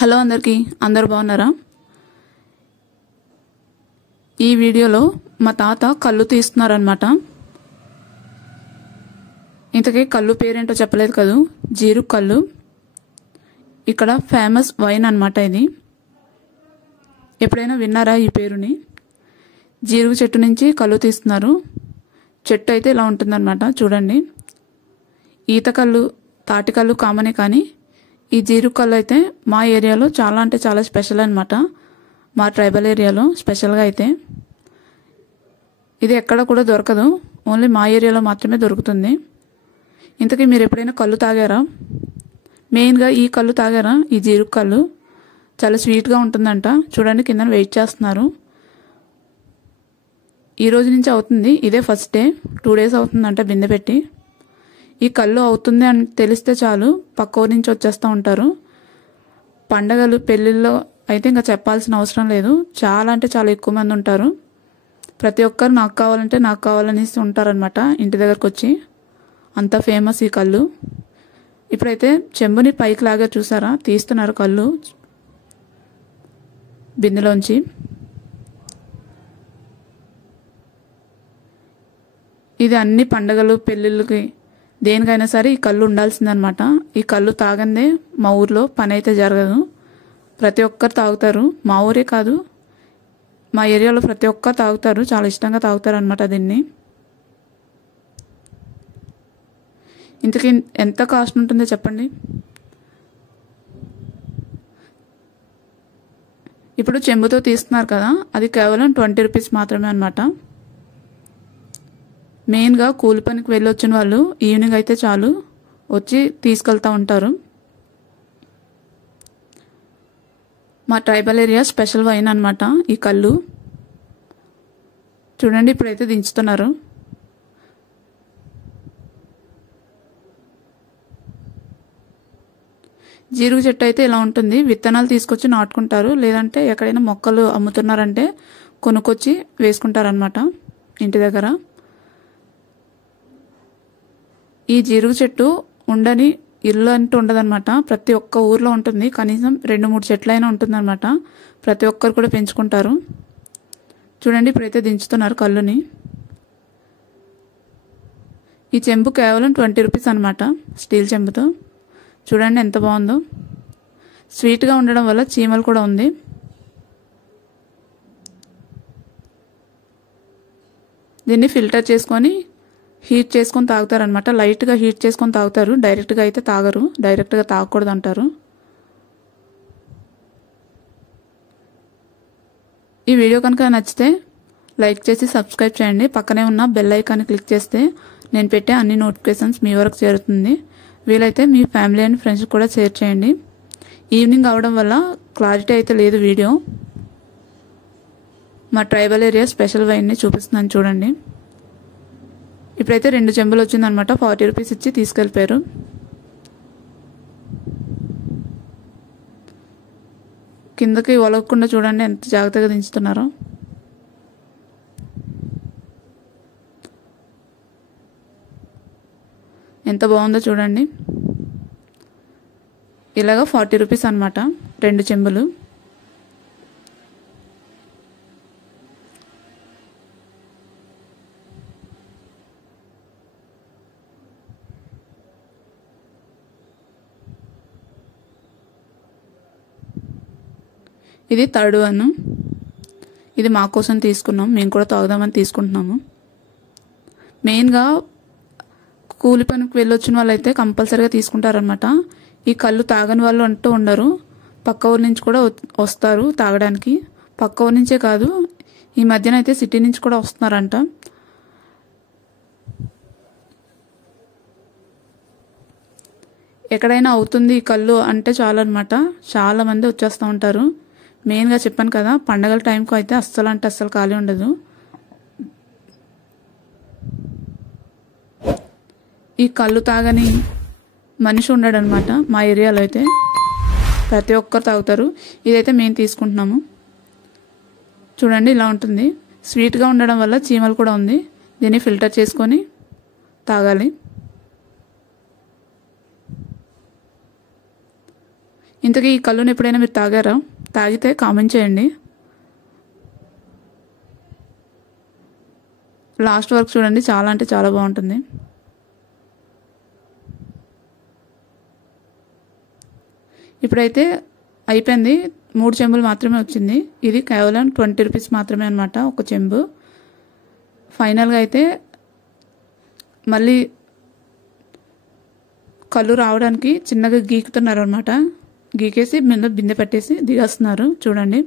Hello అందరికీ అందరూ బాగున్నారా? ఈ వీడియోలో మా తాత కళ్ళు తీస్తున్నారన్నమాట. ఇంతకీ కళ్ళు పేరేంటో చెప్పలేదు కదా, జీరుగు కళ్ళు. ఇక్కడ ఫేమస్ వైన్ అన్నమాట. ఇది ఎప్పుడైనా విన్నారా ఈ పేరుని? జీరుగు చెట్టు నుంచి కళ్ళు తీస్తున్నారు. చెట్టు అయితే ఇలా ఉంటుందన్నమాట. చూడండి, ఈత కళ్ళు, తాటి కళ్ళు కామనే, కానీ ఈ జీరుగు కళ్ళు అయితే మా ఏరియాలో చాలా అంటే చాలా స్పెషల్ అన్నమాట. మా ట్రైబల్ ఏరియాలో స్పెషల్గా అయితే ఇది ఎక్కడ కూడా దొరకదు, ఓన్లీ మా ఏరియాలో మాత్రమే దొరుకుతుంది. ఇంతకీ మీరు ఎప్పుడైనా కళ్ళు తాగారా? మెయిన్గా ఈ కళ్ళు తాగారా? ఈ జీరుగు కళ్ళు చాలా స్వీట్గా ఉంటుందంట. చూడండి, కింద వెయిట్ చేస్తున్నారు. ఈ రోజు నుంచి అవుతుంది, ఇదే ఫస్ట్ డే. 2 days అవుతుందంట బిందె పెట్టి. ఈ కళ్ళు అవుతుంది అని తెలిస్తే చాలు పక్క ఊరి నుంచి వచ్చేస్తూ ఉంటారు. పండగలు, పెళ్ళిళ్ళలో అయితే ఇంకా చెప్పాల్సిన అవసరం లేదు. చాలా అంటే చాలా ఎక్కువ మంది ఉంటారు. ప్రతి ఒక్కరు నాకు కావాలంటే నాకు కావాలనేసి ఉంటారనమాట ఇంటి దగ్గరకు వచ్చి. అంత ఫేమస్ ఈ కళ్ళు. ఇప్పుడైతే చెంబుని పైకి లాగా చూసారా, తీస్తున్నారు కళ్ళు బిందెలోంచి. ఇది అన్ని పండగలు, పెళ్ళిళ్ళకి, దేనికైనా సరే ఈ కళ్ళు ఉండాల్సిందనమాట. ఈ కళ్ళు తాగందే మా ఊర్లో పని అయితే జరగదు. ప్రతి ఒక్కరు తాగుతారు. మా ఊరే కాదు, మా ఏరియాలో ప్రతి ఒక్కరు తాగుతారు. చాలా ఇష్టంగా తాగుతారు అనమాట దీన్ని. ఇంతకీ ఎంత కాస్ట్ ఉంటుందో చెప్పండి. ఇప్పుడు చెంబుతో తీస్తున్నారు కదా, అది కేవలం 20 rupees మాత్రమే అనమాట. మెయిన్గా కూలి పనికి వెళ్ళి వచ్చిన వాళ్ళు ఈవినింగ్ అయితే చాలు వచ్చి తీసుకెళ్తూ ఉంటారు. మా ట్రైబల్ ఏరియా స్పెషల్ వైన్ అనమాట ఈ కళ్ళు. చూడండి, ఇప్పుడైతే దించుతున్నారు. జీరుగు చెట్టు అయితే ఇలా ఉంటుంది. విత్తనాలు తీసుకొచ్చి నాటుకుంటారు, లేదంటే ఎక్కడైనా మొక్కలు అమ్ముతున్నారంటే కొనుక్కొచ్చి వేసుకుంటారనమాట ఇంటి దగ్గర. ఈ జీరుగు చెట్టు ఉండని ఇల్లు అంటూ ఉండదన్నమాట. ప్రతి ఒక్క ఊర్లో ఉంటుంది. కనీసం 2-3 చెట్లైనా ఉంటుందన్నమాట. ప్రతి ఒక్కరు కూడా పెంచుకుంటారు. చూడండి, ఇప్పుడైతే దించుతున్నారు కళ్ళుని. ఈ చెంబు కేవలం 20 rupees అనమాట, స్టీల్ చెంబుతో. చూడండి ఎంత బాగుందో. స్వీట్గా ఉండడం వల్ల చీమలు కూడా ఉంది. దీన్ని ఫిల్టర్ చేసుకొని హీట్ చేసుకొని తాగుతారనమాట. లైట్గా హీట్ చేసుకొని తాగుతారు, డైరెక్ట్గా అయితే తాగరు. డైరెక్ట్గా తాగకూడదు అంటారు. ఈ వీడియో కనుక నచ్చితే లైక్ చేసి సబ్స్క్రైబ్ చేయండి. పక్కనే ఉన్న బెల్ ఐకాన్ని క్లిక్ చేస్తే నేను పెట్టే అన్ని నోటిఫికేషన్స్ మీ వరకు చేరుతుంది. వీలైతే మీ ఫ్యామిలీ అండ్ ఫ్రెండ్స్ కూడా షేర్ చేయండి. ఈవినింగ్ అవడం వల్ల క్లారిటీ అయితే లేదు వీడియో. మా ట్రైబల్ ఏరియా స్పెషల్ వైన్ని చూపిస్తున్నాను చూడండి. ఇప్పుడైతే 2 చెంబులు వచ్చిందనమాట. 40 rupees ఇచ్చి తీసుకెళ్ళిపోయారు. కిందకి ఒలగకుండా చూడండి ఎంత జాగ్రత్తగా దించుతున్నారో. ఎంత బాగుందో చూడండి. ఇలాగా 40 rupees అనమాట 2 చెంబులు. ఇది థర్డ్ వన్. ఇది మా కోసం తీసుకున్నాం, మేము కూడా తాగుదామని తీసుకుంటున్నాము. మెయిన్గా కూలి పనికి వెళ్ళొచ్చిన వాళ్ళు అయితే కంపల్సరీగా తీసుకుంటారనమాట. ఈ కళ్ళు తాగని వాళ్ళు అంటూ ఉండరు. పక్క ఊరి నుంచి కూడా వస్తారు తాగడానికి. పక్క ఊరి నుంచే కాదు, ఈ మధ్యన అయితే సిటీ నుంచి కూడా వస్తున్నారంట. ఎక్కడైనా అవుతుంది ఈ కళ్ళు అంటే చాలు అనమాట, చాలా మంది వచ్చేస్తూ ఉంటారు. మెయిన్గా చెప్పాను కదా, పండగల టైంకు అయితే అస్సలు అంటే అస్సలు ఖాళీ ఉండదు. ఈ కళ్ళు తాగని మనిషి ఉండడనమాట మా ఏరియాలో అయితే. ప్రతి ఒక్కరు తాగుతారు. ఇదైతే మేము తీసుకుంటున్నాము. చూడండి, ఇలా ఉంటుంది. స్వీట్గా ఉండడం వల్ల చీమలు కూడా ఉంది. దీన్ని ఫిల్టర్ చేసుకొని తాగాలి. ఇంతకీ ఈ కళ్ళుని ఎప్పుడైనా మీరు తాగారా? తాగితే కామెంట్ చేయండి. లాస్ట్ వరకు చూడండి, చాలా అంటే చాలా బాగుంటుంది. ఇప్పుడైతే అయిపోయింది, 3 చెంబులు మాత్రమే వచ్చింది. ఇది కేవలం 20 రూపీస్ మాత్రమే అనమాట ఒక చెంబు. ఫైనల్గా అయితే మళ్ళీ కళ్ళు రావడానికి చిన్నగా గీకుతున్నారు అనమాట. గీకేసి బిందె పెట్టేసి దిగేస్తున్నారు చూడండి.